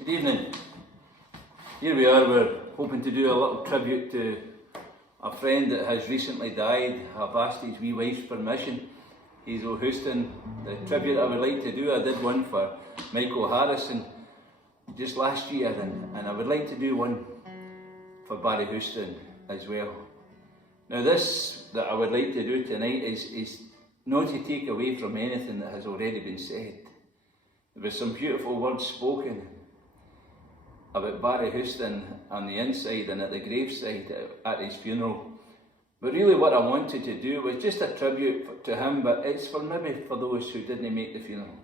Good evening. Here we are, we're hoping to do a little tribute to a friend that has recently died. I've asked his wee wife's permission, Hazel Houston. The tribute I would like to do, I did one for Michael Harrison just last year, and I would like to do one for Barry Houston as well. Now this that I would like to do tonight is not to take away from anything that has already been said. There was some beautiful words spoken about Barry Houston on the inside and at the graveside at his funeral. But really what I wanted to do was just a tribute to him, but it's for maybe for those who didn't make the funeral.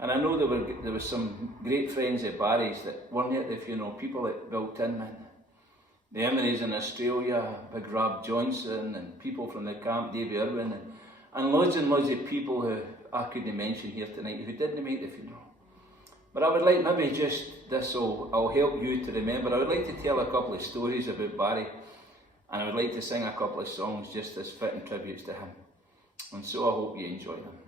And I know there was some great friends of Barry's that weren't at the funeral, people like Bill Tinman, the Emery's in Australia, Big Rob Johnson, and people from the camp, Davy Irwin, and loads of people who I couldn't mention here tonight who didn't make the funeral. But I would like maybe just this will help you to remember. I would like to tell a couple of stories about Barry, and I would like to sing a couple of songs just as fitting tributes to him. And so I hope you enjoy them.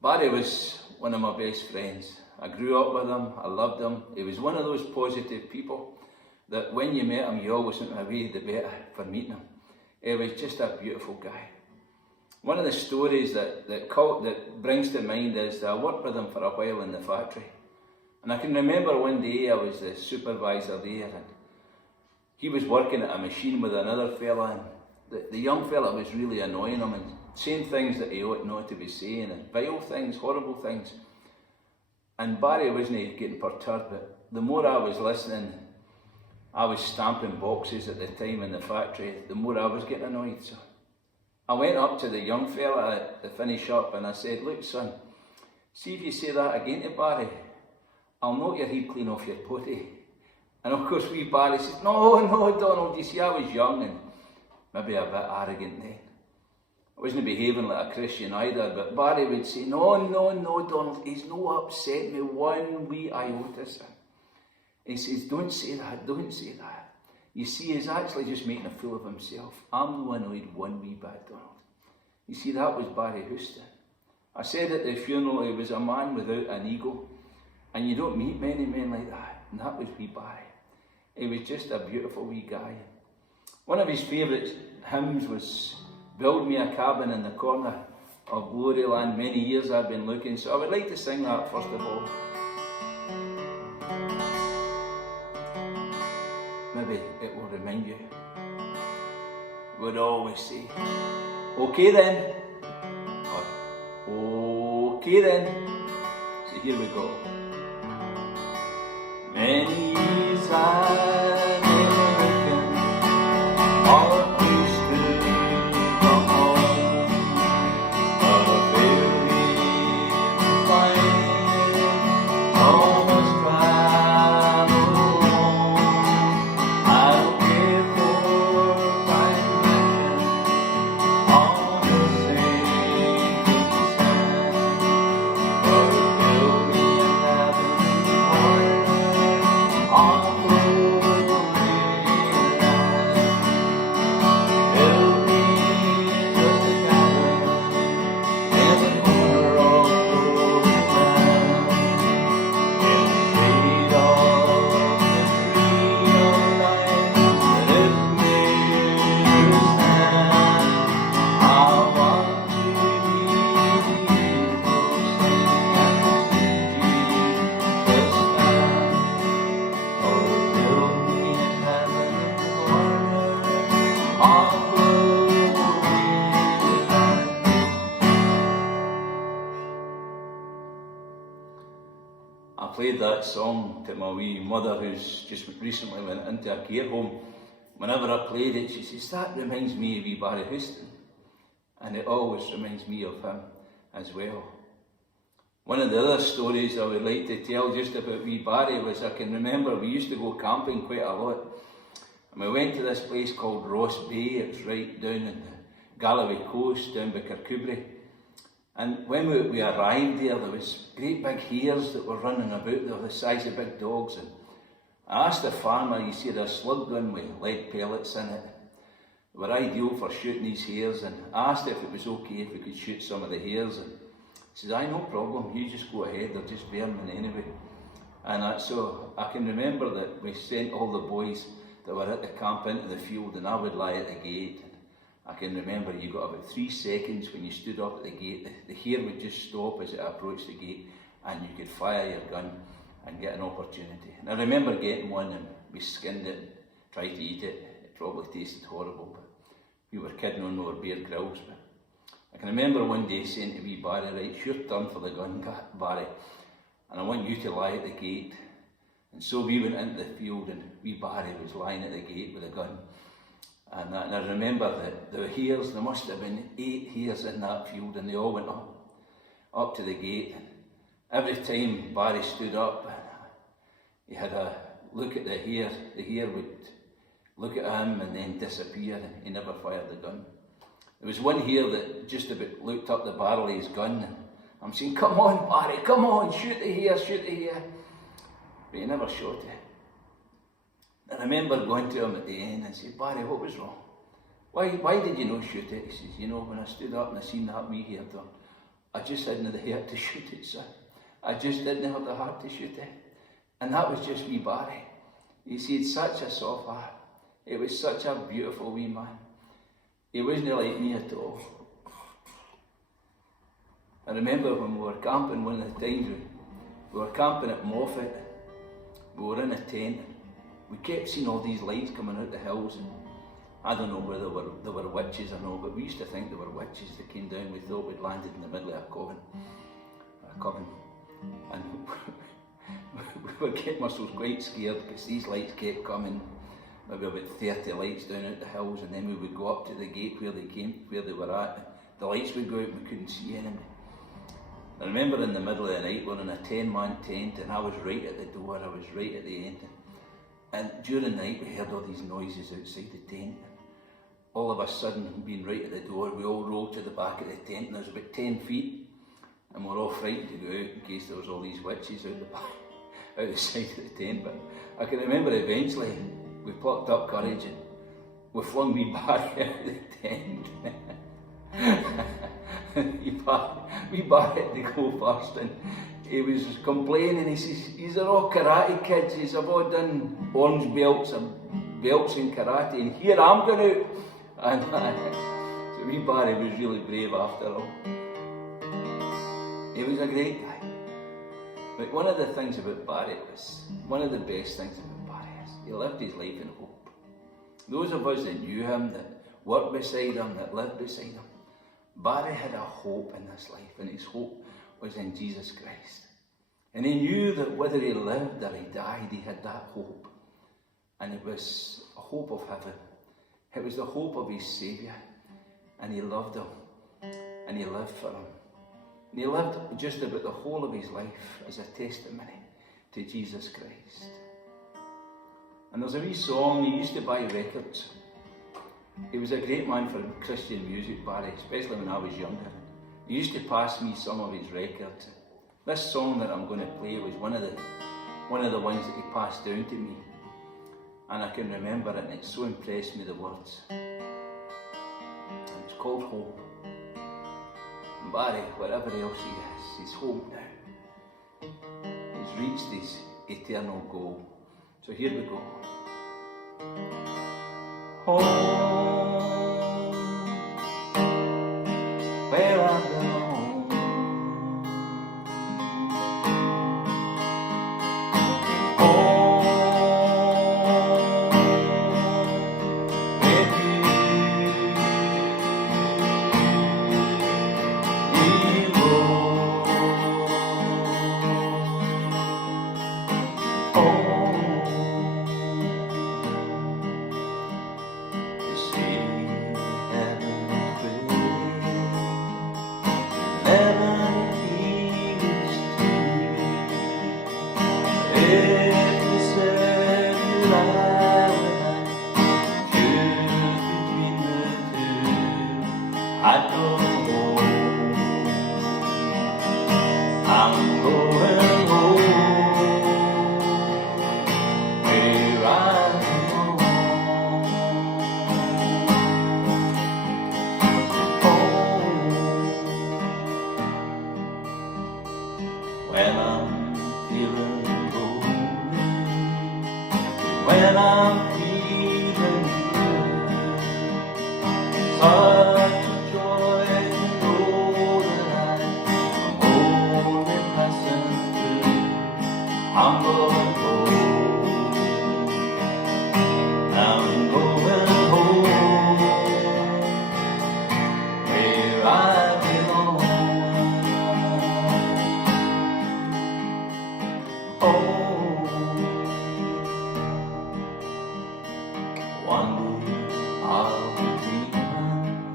Barry was one of my best friends. I grew up with him, I loved him. He was one of those positive people that when you met him, you always went away the better for meeting him. He was just a beautiful guy. One of the stories that brings to mind is that I worked with him for a while in the factory. And I can remember one day I was the supervisor there, and he was working at a machine with another fella, and the young fella was really annoying him and saying things that he ought not to be saying, and vile things, horrible things. And Barry wasn't getting perturbed, but the more I was listening, I was stamping boxes at the time in the factory, the more I was getting annoyed. So I went up to the young fella to finish up and I said, "Look son, see if you say that again to Barry, I'll knock your head clean off your potty." And of course wee Barry says, no Donald, you see I was young and maybe a bit arrogant then. I wasn't behaving like a Christian either, but Barry would say, no Donald, he's no upset me one wee iota, son. He says, don't say that. You see, he's actually just making a fool of himself. I'm no annoyed one wee bit, Donald. You see, that was Barry Houston. I said at the funeral, he was a man without an ego. And you don't meet many men like that. And that was wee Barry. He was just a beautiful wee guy. One of his favourite hymns was "Build Me a Cabin in the Corner of Glory Land." Many years I've been looking. So I would like to sing that first of all. Maybe it will remind you. Would always say, "Okay then," or "Okay then." So here we go. Many years I've been always to come home, but I barely find almost travel alone. I don't care for fine mansion on the same sand, but build me a cabin in the corner of glory land. Build me just a cabin in the corner of glory land, in the shade of the tree of life that it may stand. I want to hear the eagles sing and see Jesus stand. Oh, build me a cabin in the corner of glory land. I played that song to my wee mother who's just recently went into a care home. Whenever I played it, she says, "That reminds me of wee Barry Houston." And it always reminds me of him as well. One of the other stories I would like to tell just about wee Barry was I can remember we used to go camping quite a lot. And we went to this place called Ross Bay. It's right down in the Galloway coast, down by Kirkcudbright. And when we arrived there was great big hares that were running about. They were the size of big dogs. And I asked the farmer, you see, they're slugged in with lead pellets in it. They were ideal for shooting these hares, and I asked if it was okay if we could shoot some of the hares, and he says, "Aye, no problem, you just go ahead, they're just vermin anyway." And so I can remember that we sent all the boys that were at the camp into the field, and I would lie at the gate. I can remember you got about 3 seconds when you stood up at the gate. The hair would just stop as it approached the gate, and you could fire your gun and get an opportunity. And I remember getting one, and we skinned it and tried to eat it. It probably tasted horrible, but we were kidding on our Bear Grylls. But I can remember one day saying to wee Barry, right, it's your turn for the gun, Barry, and I want you to lie at the gate. And so we went into the field, and wee Barry was lying at the gate with a gun. And I remember that the hares, there must have been 8 hares in that field, and they all went up to the gate. And every time Barry stood up, he had a look at the hare would look at him and then disappear, and he never fired the gun. There was one hare that just about looked up the barrel of his gun, and I'm saying, come on Barry, come on, shoot the hare, shoot the hare. But he never shot it. I remember going to him at the end and saying, Barry, what was wrong? Why did you not shoot it? He says, you know, when I stood up and I seen that wee hare there, I just hadn't the heart to shoot it, sir. I just didn't have the heart to shoot it. And that was just wee Barry. You see, it's such a soft heart. It was such a beautiful wee man. He wasn't like me at all. I remember when we were camping one of the times, we were camping at Moffat. We were in a tent. We kept seeing all these lights coming out the hills, and I don't know whether there were witches or not, but we used to think there were witches that came down. We thought we'd landed in the middle of a coven. And we were getting ourselves quite scared because these lights kept coming. Maybe about 30 lights down out the hills, and then we would go up to the gate where they were at. The lights would go out and we couldn't see anybody. I remember in the middle of the night, we were in a 10-man tent, and I was right at the door, I was right at the end. And during the night we heard all these noises outside the tent. All of a sudden, being right at the door, we all rolled to the back of the tent, and there was about 10 feet, and we were all frightened to go out in case there was all these witches out the back, out the side of the tent. But I can remember eventually we plucked up courage and we flung wee Barry out of the tent. wee Barry had to go first, and he was complaining. He says, these are all karate kids. He says, I've all done orange belts and belts in karate, and here I'm going out. And so wee Barry was really brave after all. He was a great guy. But one of the things about Barry was, one of the best things about Barry is, he lived his life in hope. Those of us that knew him, that worked beside him, that lived beside him, Barry had a hope in this life, and his hope was in Jesus Christ. And he knew that whether he lived or he died, he had that hope. And it was a hope of heaven. It was the hope of his Saviour. And he loved him. And he lived for him. And he lived just about the whole of his life as a testimony to Jesus Christ. And there's a wee song, he used to buy records. He was a great man for Christian music, Barry, especially when I was younger. He used to pass me some of his records. This song that I'm going to play was one of the ones that he passed down to me. And I can remember it, and it so impressed me, the words. And it's called Hope. And Barry, wherever else he is, he's home now. He's reached his eternal goal. So here we go. Home, where I belong. Home, with you. We roam. Home. I don't know, I'm going home, where I belong. Home, when I'm feeling low. when I'm feeling blue. Such a joy to know that I'm only passing through. I'm going home. I'm going home, where I belong. Oh, one day I'll be dreaming,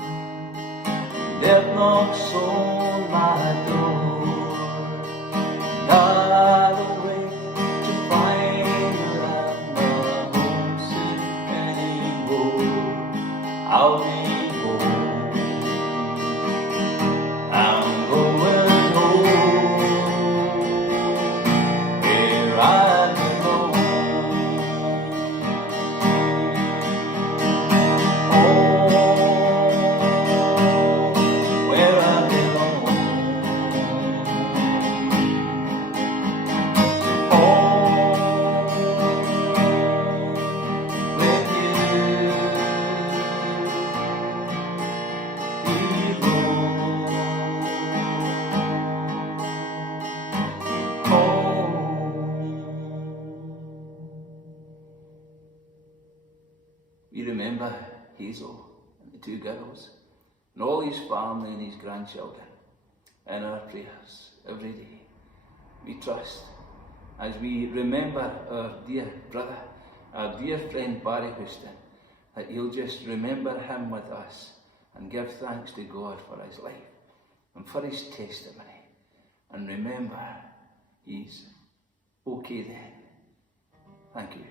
death knocks on my door, and I'll awake to find that I'm not homesick anymore. I'll be home. I'm going home, where I belong. Where I belong. With you We remember Hazel and the two girls and all his family and his grandchildren in our prayers every day. We trust as we remember our dear brother, our dear friend Barry Houston, that he'll just remember him with us and give thanks to God for his life and for his testimony. And remember, he's okay then. Thank you.